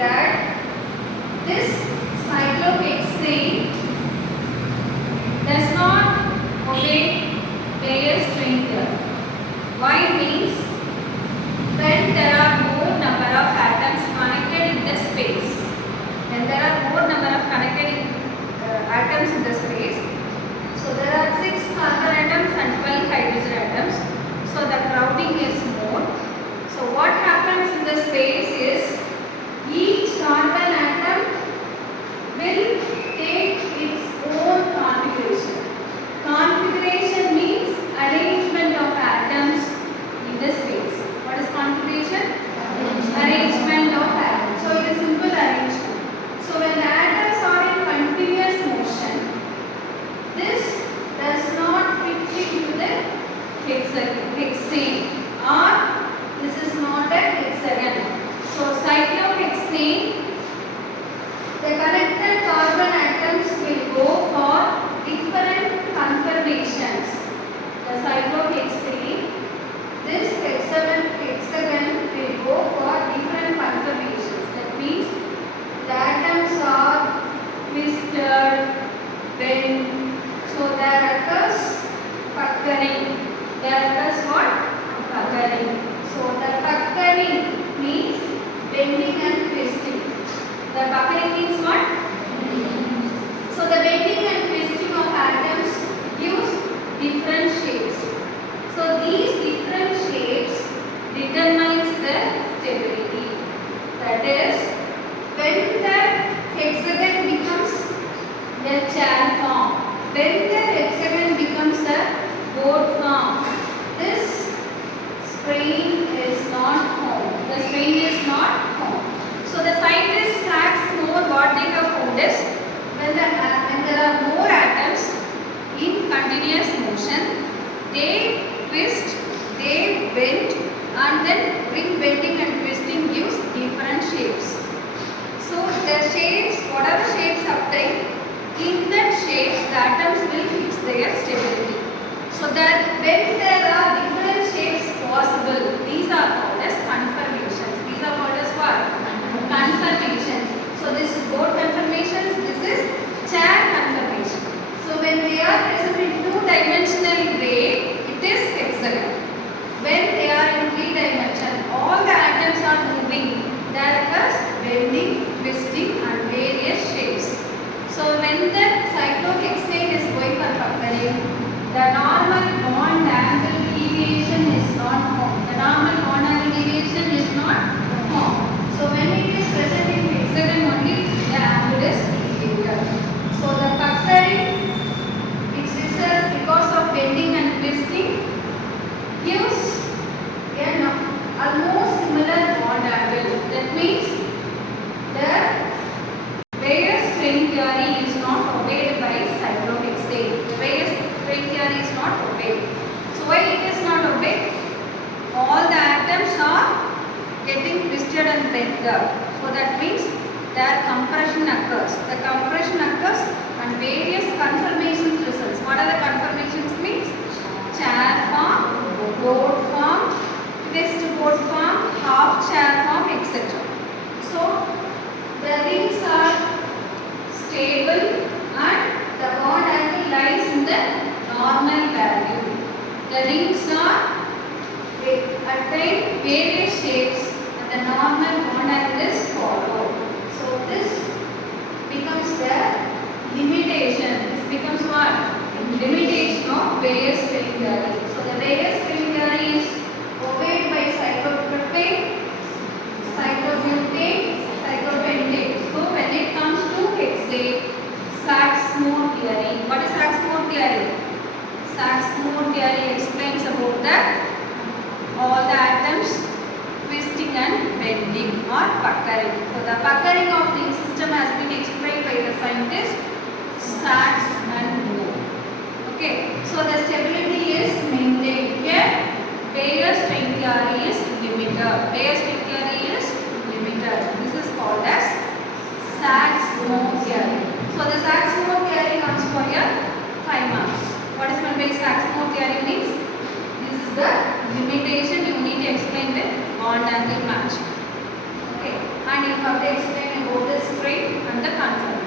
that this cyclohexane does not obey Bayer's string theorem. Why means when there are more number of atoms connected in the space, when there are more number of connected atoms in the space, so there are 6 carbon atoms and 12 hydrogen atoms, so the crowding is more. So what happens in the space is each carbon atom will take its own configuration. Configuration means arrangement of atoms in the space. What is configuration? Arrangement of atoms. So it is simple arrangement. So when the atoms are in continuous motion, this does not fit into the hexane, or this is not a hexagon. So cyclohexane, the connected carbon atoms will go for different conformations. The cyclohexane, this hexagon will go for different conformations. That means the atoms are twisted, bent. So there occurs puckering. There occurs what? Puckering. So the puckering means bending and twisting. The puckering means what? So the bending and twisting of atoms gives different shapes. So these different shapes determines the stability. That is, when the hexagon becomes a chair form, when the hexagon becomes a board form, this strain is not formed. The strain is not formed. So the scientists Sachse-Mohr, what they have found is when there are more atoms in continuous motion, they twist, they bend, and then ring bending and twisting gives different shapes. So the shapes, whatever shapes obtained, in that shapes the atoms will fix their stability. So that when there are different shapes possible, these are called as conformations. These are called as what? Conformations. So this is board conformations, this is chair conformation. So when they are present in 2-dimensional way, it is hexagon. When they are in 3 dimension, all the atoms are moving. There occurs bending, twisting and various shapes. So when the cyclohexane is going for puckering, the normal bond angle deviation is not formed. The normal bond angle deviation is not formed. So when it is present in hexagon only, the angle is deviated. So the puckering, which results because of bending and twisting, gives an almost similar bond angle. That means the Bayer's string theory is not obeyed by cyclohexane. The Bayer's string theory is not obeyed. So why it is not obeyed? All the atoms are getting twisted and bent up. So that means their compression occurs. The compression occurs and various conformations results. What are the conformations means? Chair form, board form, twist board form, half chair form, etc. So the rings are stable and the bond angle lies in the normal value. The rings are attain various shapes and the normal bond angle is followed. So this becomes the limitation. This becomes what? Limitation of Bayer's string theory. So the Bayer's string theory is obeyed by cyclopropane, cyclobutane, cyclopentane. So when it comes to hexane, Sachse-Mohr theory. What is Sachse-Mohr theory? Sachse-Mohr theory explains about all the atoms twisting and bending or puckering. So the puckering of the system has been explained by the scientist Sachse-Mohr. Okay, so the stability is maintained. Here, Bayer's string theory is limited. Bayer's string theory is limited. This is called as Sachse-Mohr theory. So the Sachse-Mohr theory comes for your 5 marks. What is meant by Sachse-Mohr theory means? This is the limitation you need to explain with bond angle match. Okay, and and you have to explain about the string and the conformation.